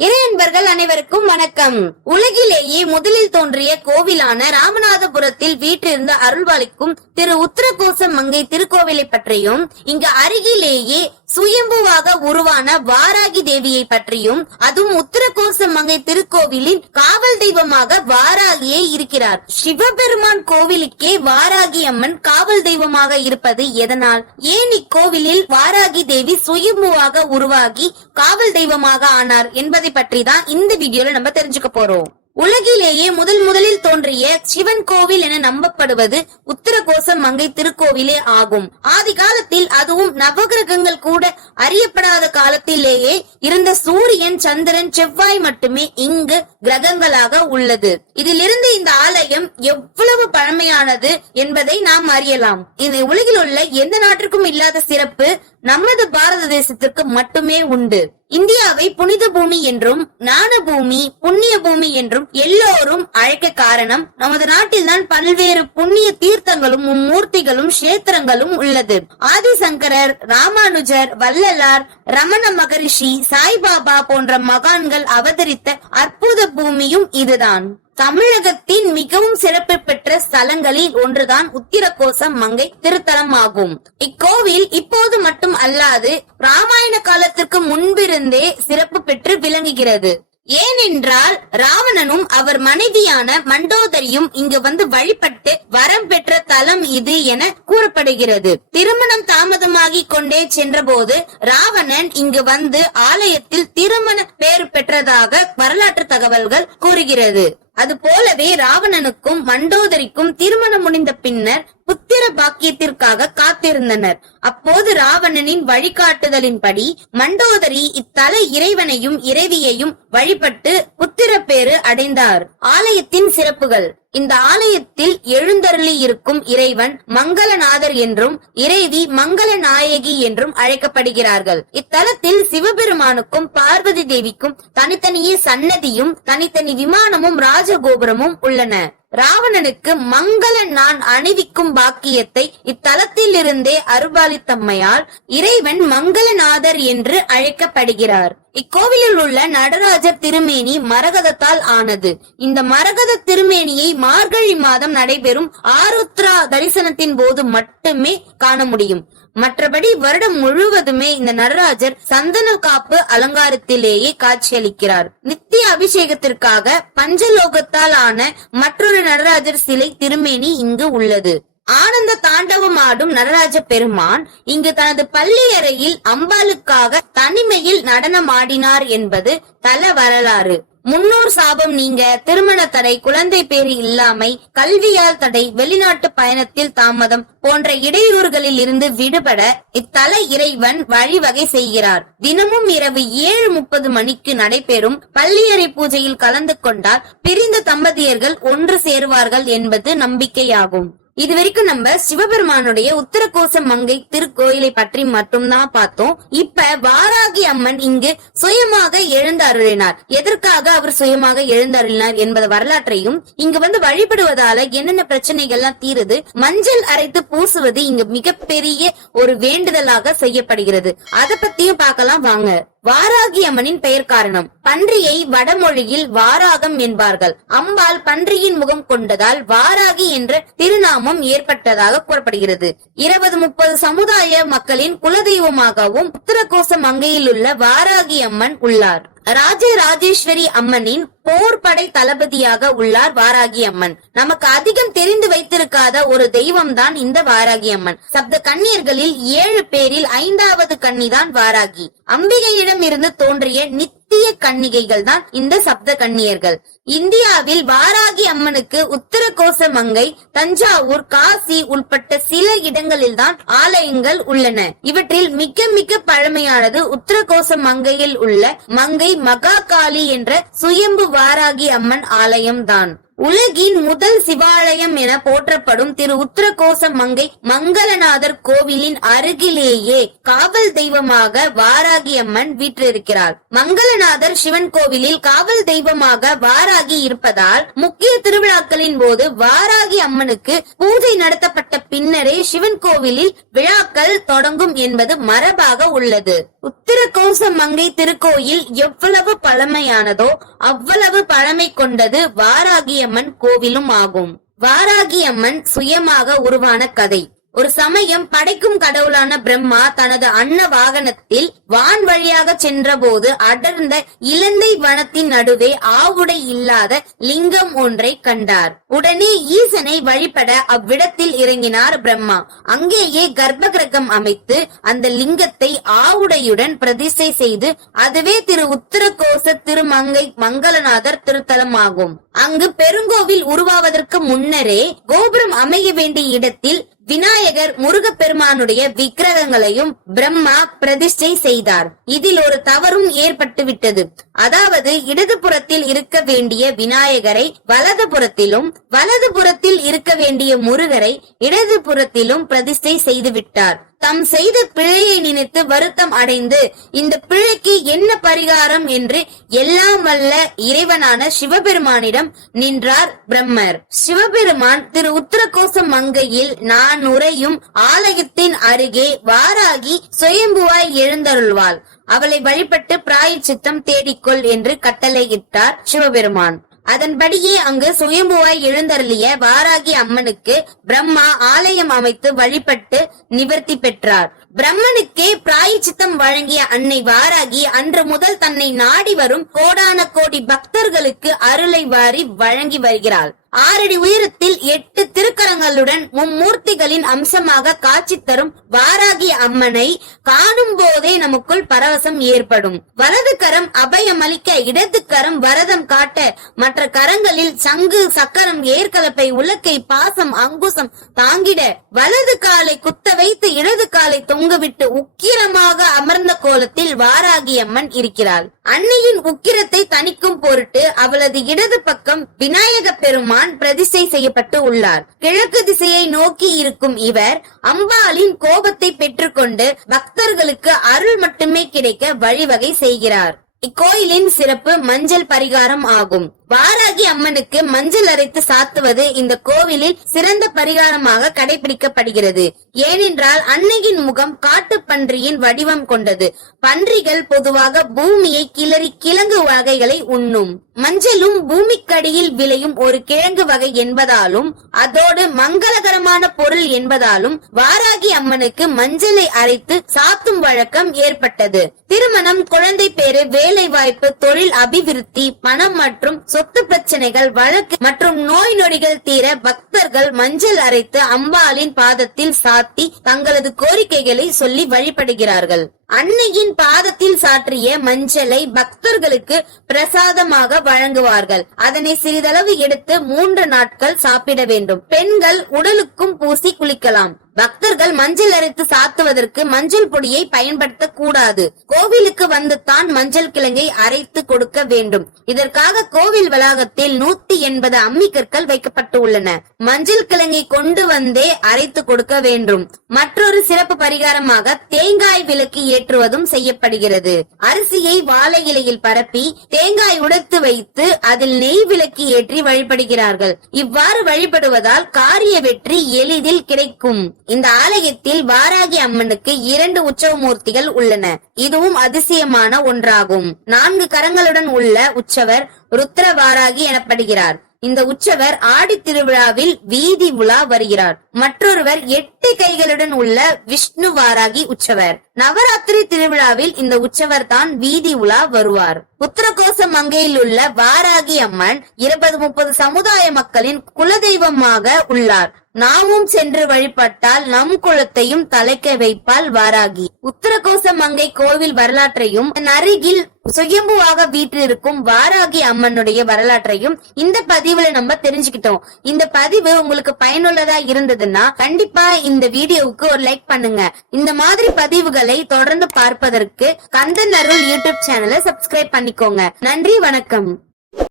இறையன்பர்கள் அனைவருக்கும் வணக்கம். உலகிலேயே முதலில் தோன்றிய கோவிலான ராமநாதபுரத்தில் வீற்றிருந்த அருள்பாலிக்கும் திரு உத்தரகோச மங்கை திருக்கோவிலை பற்றியும், இங்கு அருகிலேயே சுயம்புவாக உருவான வாராகி தேவியை பற்றியும், அதுவும் உத்தரகோச மங்கை திருக்கோவிலின் காவல் தெய்வமாக வாராகியே இருக்கிறார். சிவபெருமான் கோவிலுக்கே வாராகி அம்மன் காவல் தெய்வமாக இருப்பது எதனால்? ஏன் இக்கோவிலில் வாராகி தேவி சுயம்புவாக உருவாகி காவல் தெய்வமாக ஆனார் என்பதை பற்றி தான் இந்த வீடியோல நம்ம தெரிஞ்சுக்க போறோம். உலகிலேயே முதலில் தோன்றிய சிவன் கோவில் என நம்பப்படுவது உத்தரகோச மங்கை திருக்கோவிலே ஆகும். ஆதி காலத்தில், அதுவும் நவகிரகங்கள் கூட அறியப்படாத காலத்திலேயே இருந்த சூரியன், சந்திரன், செவ்வாய் மட்டுமே இங்கு கிரகங்களாக உள்ளது. இதிலிருந்து இந்த ஆலயம் எவ்வளவு பழமையானது என்பதை நாம் அறியலாம். இந்த உலகில் உள்ள எந்த நாட்டிற்கும் இல்லாத சிறப்பு நமது பாரத தேசத்திற்கு மட்டுமே உண்டு. இந்தியாவை புனித பூமி என்றும், ஞான பூமி, புண்ணிய பூமி என்றும் எல்லோரும் அழைக்க காரணம், நமது நாட்டில் தான் பல்வேறு புண்ணிய தீர்த்தங்களும் மூர்த்திகளும் கஷேத்திரங்களும் உள்ளது. ஆதிசங்கரர், ராமானுஜர், வள்ளலார், ரமண மகரிஷி, சாய்பாபா போன்ற மகான்கள் அவதரித்த அற்புத பூமியும் இதுதான். தமிழகத்தின் மிகவும் சிறப்பு பெற்ற ஸ்தலங்களில் ஒன்றுதான் உத்திரகோச மங்கை திருத்தலம் ஆகும். இக்கோவில் இப்போது மட்டும் அல்லாது ராமாயண காலத்திற்கு முன்பிருந்தே சிறப்பு பெற்று விளங்குகிறது. ஏனென்றால் ராவணனும் அவர் மனைவியான மண்டோதரியும் இங்கு வந்து வழிபட்டு வரம் பெற்ற தலம் இது என கூறப்படுகிறது. திருமணம் தாமதமாகி கொண்டே சென்ற போது ராவணன் இங்கு வந்து ஆலயத்தில் திருமண பேறு பெற்றதாக வரலாற்று தகவல்கள் கூறுகிறது. அது போலவே ராவணனுக்கும் மண்டோதரிக்கும் திருமணம் முடிந்த பின்னர் புத்திர பாக்கியத்திற்காக காத்திருந்தனர். அப்போது ராவணனின் வழிகாட்டுதலின்படி மண்டோதரி இத்தல இறைவனையும் இறைவியையும் வழிபட்டு புத்திர பேறு அடைந்தார். ஆலயத்தின் சிறப்புகள்: இந்த ஆலயத்தில் எழுந்தருளி இருக்கும் இறைவன் மங்களநாதர் என்றும், இறைவி மங்கள நாயகி என்றும் அழைக்கப்படுகிறார்கள். இத்தலத்தில் சிவபெருமானுக்கும் பார்வதி தேவிக்கும் தனித்தனியே சன்னதியும் தனித்தனி விமானமும் ராஜகோபுரமும் உள்ளன. ராவணனுக்கு மங்கள நான் அணிவிக்கும் பாக்கியத்தை இத்தலத்தில் இருந்தே அருள்பாலித்தம்மையால் இறைவன் மங்களநாதர் என்று அழைக்கப்படுகிறார். இக்கோவிலில் உள்ள நடராஜர் திருமேனி மரகதத்தால் ஆனது. இந்த மரகத திருமேனியை மார்கழி மாதம் நடைபெறும் ஆருத்ரா தரிசனத்தின் போது மட்டுமே காண முடியும். மற்றபடி வருடம் முழுவதுமே இந்த நடராஜர் சந்தன காப்பு அலங்காரத்திலேயே காட்சியளிக்கிறார். நித்திய அபிஷேகத்திற்காக பஞ்சலோகத்தால் ஆன மற்றொரு நடராஜர் சிலை திருமேனி இங்கு உள்ளது. ஆனந்த தாண்டவம் ஆடும் நடராஜ பெருமான் இங்கு தனது பள்ளி அறையில் அம்பாளுக்காக தனிமையில் நடனம் ஆடினார் என்பது தல வரலாறு. முன்னோர் சாபம் நீங்க, திருமண தடை, குழந்தை பேறு இல்லாமை, கல்வியால் தடை, வெளிநாட்டு பயணத்தில் தாமதம் போன்ற இடையூறுகளில் இருந்து விடுபட இத்தல இறைவன் வழிவகை செய்கிறார். தினமும் இரவு 7:30 மணிக்கு நடைபெறும் பள்ளியறை பூஜையில் கலந்து கொண்டால் பிரிந்த தம்பதியர்கள் ஒன்று சேருவார்கள் என்பது நம்பிக்கையாகும். இதுவரைக்கும் நம்ம சிவபெருமானுடைய உத்தரகோச மங்கை திருக்கோயிலை பற்றி மட்டும்தான் பார்த்தோம். இப்ப வாராகி அம்மன் இங்கு சுயமாக எழுந்தருளினார். எதற்காக அவர் சுயமாக எழுந்தருளினார் என்பது வரலாற்றையும், இங்கு வந்து வழிபடுவதால என்னென்ன பிரச்சனைகள்லாம் தீருது, மஞ்சள் அரைத்து பூசுவது இங்கு மிகப்பெரிய ஒரு வேண்டுதலாக செய்யப்படுகிறது. அத பத்தியும் பார்க்கலாம் வாங்க. வாராகி அம்மனின் பெயர் காரணம்: பன்றியை வடமொழியில் வாராகம் என்பார்கள். அம்பாள் பன்றியின் முகம் கொண்டதால் வாராகி என்ற திருநாமம் ஏற்பட்டதாக கூறப்படுகிறது. 20-30 சமுதாய மக்களின் குலதெய்வமாகவும் உத்தரகோச மங்கையில் உள்ள வாராகி அம்மன் உள்ளார். ராஜராஜேஸ்வரி அம்மனின் போர்படை தளபதியாக உள்ளார் வாராகி அம்மன். நமக்கு அதிகம் தெரிந்து வைத்திருக்காத ஒரு தெய்வம் தான் இந்த வாராகி அம்மன். சப்த கன்னியர்களில் 7 பேரில் 5வது கன்னிதான் வாராகி. அம்பிகையிடம் இருந்து தோன்றிய நித்திய கன்னிகைகள் தான் இந்த சப்த கன்னியர்கள். இந்தியாவில் வாராகி அம்மனுக்கு உத்தரகோச மங்கை, தஞ்சாவூர், காசி உள்பட்ட சில இடங்களில் தான் ஆலயங்கள் உள்ளன. இவற்றில் மிக மிக பழமையானது உத்தரகோச மங்கையில் உள்ள மங்கை மகாகாளி என்ற சுயம்பு வாராகி அம்மன் ஆலயம் தான். உலகின் முதல் சிவாலயம் என போற்றப்படும் திரு உத்தரகோச மங்கை மங்களநாதர் கோவிலின் அருகிலேயே காவல் தெய்வமாக வாராகி அம்மன் வீற்றிருக்கிறார். மங்களநாதர் சிவன் கோவிலில் காவல் தெய்வமாக வாராகி இருப்பதால் முக்கிய திருவிழாக்களின் போது வாராகி அம்மனுக்கு பூஜை நடத்தப்பட்ட பின்னரே சிவன் கோவிலில் விழாக்கள் தொடங்கும் என்பது மரபாக உள்ளது. உத்திரகோச மங்கை திருக்கோயில் எவ்வளவு பழமையானதோ அவ்வளவு பழமை கொண்டது வாராகியம்மன் கோவிலும் ஆகும். வாராகியம்மன் சுயமாக உருவான கதை. ஒரு சமயம் படைக்கும் கடவுளான பிரம்மா தனது அன்ன வாகனத்தில் வான் வழியாக சென்ற போது அடர்ந்த இலந்தை வனத்தின் நடுவே ஆவுடை இல்லாத லிங்கம் ஒன்றை கண்டார். உடனே ஈசனை வழிபட அவ்விடத்தில் இறங்கினார் பிரம்மா. அங்கேயே கர்ப்ப கிரகம் அமைத்து அந்த லிங்கத்தை ஆவுடையுடன் பிரதிஷ்டை செய்து அதுவே திரு உத்திரகோச திருமங்கை மங்களநாதர் திருத்தலம் ஆகும். அங்கு பெருங்கோவில் உருவாவதற்கு முன்னரே கோபுரம் அமைய வேண்டிய இடத்தில் விநாயகர் முருகப்பெருமானுடைய விக்கிரகங்களையும் பிரம்மா பிரதிஷ்டை செய்தார். இதில் ஒரு தவறும் ஏற்பட்டு விட்டது. அதாவது இடதுபுறத்தில் இருக்க வேண்டிய விநாயகரை வலதுபுறத்திலும் வலதுபுறத்தில் இருக்க வேண்டிய முருகரை இடதுபுறத்திலும் பிரதிஷ்டை செய்து விட்டார். தாம் செய்த பிழையை நினைத்து வருத்தம் அடைந்து இந்த பிழைக்கு என்ன பரிகாரம் என்று எல்லாம் வல்ல இறைவனான சிவபெருமானிடம் நின்றார் பிரம்மர். சிவபெருமான் திரு உத்திரகோச மங்கையில் நான் உறையும் ஆலயத்தின் அருகே வாராகி சுயம்புவாய் எழுந்தருள்வாள். அவளை வழிபட்டு பிராயச்சித்தம் தேடிக்கொள் என்று கட்டளையிட்டார் சிவபெருமான். அதன்படியே அங்கு சுயம்புவாய் எழுந்தருளிய வாராகி அம்மனுக்கு பிரம்மா ஆலயம் அமைத்து வழிபட்டு நிவர்த்தி பெற்றார். பிரம்மனுக்கே பிராயச்சித்தம் வழங்கிய அன்னை வாராகி அன்று முதல் தன்னை நாடி வரும் கோடான கோடி பக்தர்களுக்கு அருளை வாரி வழங்கி வருகிறாள். 6 அடி உயரத்தில் 8 திருக்கரங்களுடன் மும்மூர்த்திகளின் அம்சமாக காட்சி தரும் வாராகி அம்மனை காணும் போதே நமக்குள் பரவசம் ஏற்படும். வலது கரம் அபயம் அளிக்க, இடது கரம் வரதம் காட்ட, மற்ற கரங்களில் சங்கு சக்கரம் ஏற்கலப்பை உலக்கை பாசம் அங்குசம் தாங்கிட, வலது காலை குத்த வைத்து இடது காலை தொங்குவிட்டு உக்கிரமாக அமர்ந்த கோலத்தில் வாராகி அம்மன் இருக்கிறாள். அன்னையின் உக்கிரத்தை தணிக்கும் பொருட்டு அவளது இடது பக்கம் விநாயக பெருமான் பிரதிஷ்டை செய்யப்பட்டு உள்ளார். கிழக்கு திசையை நோக்கி இருக்கும் இவர் அம்பாளின் கோபத்தை பெற்றுக்கொண்டு பக்தர்களுக்கு அருள் மட்டுமே கிடைக்க வழிவகை செய்கிறார். இக்கோயிலின் சிறப்பு மஞ்சள் பரிகாரம் ஆகும். வாராகி அம்மனுக்கு மஞ்சள் அரைத்து சாத்துவது இந்த கோவிலில் சிறந்த பரிகாரமாக கடைபிடிக்கப்படுகிறது. ஏனென்றால் அன்னையின் முகம் காட்டு பன்றியின் வடிவம் கொண்டது. பன்றிகள் பொதுவாக பூமியை கிளறி கிழங்கு வகைகளை உண்ணும். மஞ்சளும் பூமிக்கடியில் விளையும் ஒரு கிழங்கு வகை என்பதாலும் அதோடு மங்களகரமான பொருள் என்பதாலும் வாராகி அம்மனுக்கு மஞ்சளை அரைத்து சாத்தும் வழக்கம் ஏற்பட்டது. திருமணம், குழந்தை பேறு, வேலை வாய்ப்பு, தொழில் அபிவிருத்தி, பணம் மற்றும் சொத்து பிரச்சனைகள், வழக்கு மற்றும் நோய் நொடிகள் தீர பக்தர்கள் மஞ்சள் அரைத்து அம்பாளின் பாதத்தில் சாத்தி தங்களது கோரிக்கைகளை சொல்லி வழிபடுகிறார்கள். அன்னையின் பாதத்தில் சாற்றிய மஞ்சளை பக்தர்களுக்கு பிரசாதமாக வழங்குவார்கள். அதனை சிறிதளவு எடுத்து 3 நாட்கள் சாப்பிட வேண்டும். பெண்கள் உடலுக்கும் பூசி குளிக்கலாம். பக்தர்கள் மஞ்சள் அரைத்து சாத்துவதற்கு மஞ்சள் பொடியை பயன்படுத்த கூடாது. கோவிலுக்கு வந்து தான் மஞ்சள் கிழங்கை அரைத்து கொடுக்க வேண்டும். இதற்காக கோவில் வளாகத்தில் 180 அம்மி கற்கள் வைக்கப்பட்டு உள்ளன. மஞ்சள் கிழங்கை கொண்டு வந்தே அரைத்து கொடுக்க வேண்டும். மற்றொரு சிறப்பு பரிகாரமாக தேங்காய் விளக்கு ஏற்றுவதும் செய்யப்படுகிறது. அரிசியை வாழை இலையில் பரப்பி தேங்காய் உடைத்து வைத்து அதில் நெய் விளக்கு ஏற்றி வழிபடுகிறார்கள். இவ்வாறு வழிபடுவதால் காரிய வெற்றி எளிதில் கிடைக்கும். இந்த ஆலயத்தில் வாராகி அம்மனுக்கு 2 உற்சவ மூர்த்திகள் உள்ளன. இதுவும் அதிசயமான ஒன்றாகும். 4 கரங்களுடன் உள்ள உற்சவர் ருத்ர வாராகி எனப்படுகிறார். இந்த உற்சவர் ஆடி திருவிழாவில் வீதி உலா வருகிறார். மற்றொருவர் 8 கைகளுடன் உள்ள விஷ்ணு வாராகி உற்சவர். நவராத்திரி திருவிழாவில் இந்த உற்சவர் தான் வீதி உலா வருவார். உத்திரகோச மங்கையில் உள்ள வாராகி அம்மன் 20-30 சமுதாய மக்களின் குலதெய்வமாக உள்ளார். நாமும் சென்று வழிபட்டால் நம் குலத்தையும் தலைக்க வைப்பால் வாராகி. உத்திரகோச மங்கை கோவில் வரலாற்றையும் அருகில் சுயம்புவாக வீற்றிருக்கும் வாராகி அம்மனுடைய வரலாற்றையும் இந்த பதிவுல நம்ம தெரிஞ்சுக்கிட்டோம். இந்த பதிவு உங்களுக்கு பயனுள்ளதா இருந்ததுன்னா கண்டிப்பா இந்த வீடியோவுக்கு ஒரு லைக் பண்ணுங்க. இந்த மாதிரி பதிவுகளை தொடர்ந்து பார்ப்பதற்கு கந்தன் அருள் யூடியூப் சேனலை சப்ஸ்கிரைப் பண்ணிக்கோங்க. நன்றி, வணக்கம்.